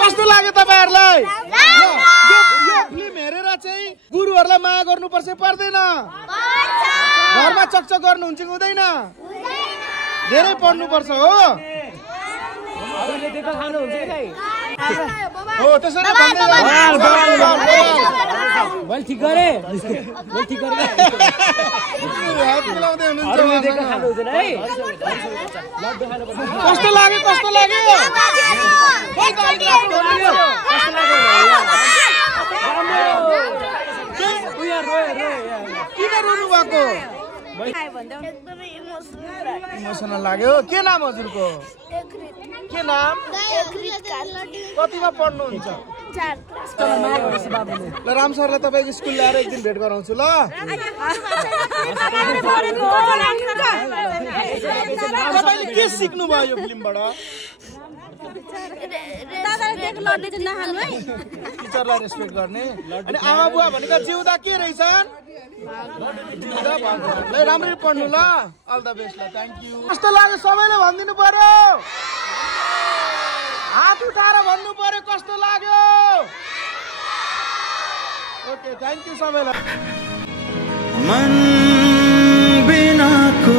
कस्तो लाग्यो तपाईहरुलाई यो फिल्म हेरेर चाहिँ गुरुहरुलाई माया गर्नुपर्छ पर्दैन घरमा चकचक गर्नुहुन्छ कि हुँदैन धेरै पढ्नुपर्छ हो हो त्यसैले भन्दै मैले ठीक गरे हात मिलाउँदै हुनुहुन्छ है कस्तो लाग्यो किन रुनु भएको इमोसनल लाग्यो के नाम हजुरको के नाम कतिमा पढ्नुहुन्छ ल राम सरलाई तपाईको स्कुल ल्याएर एक दिन भेट गराउँछु ल तपाईले के सिक्नु भयो यो फिल्मबाट टिचरलाई रेस्पेक्ट गर्ने अनि आमा बुवा भनेको जिउँदा के रहेछन् ल राम्ररी पढ्नु ल अल द बेस्ट ल थ्यांक यू कस्तो लाग्यो सबैले भनिदिनु पर्यो हात उठाएर भन्नु पर्यो कस्तो लाग्यो ओके थ्यांक यू सबैलाई मन बिनाको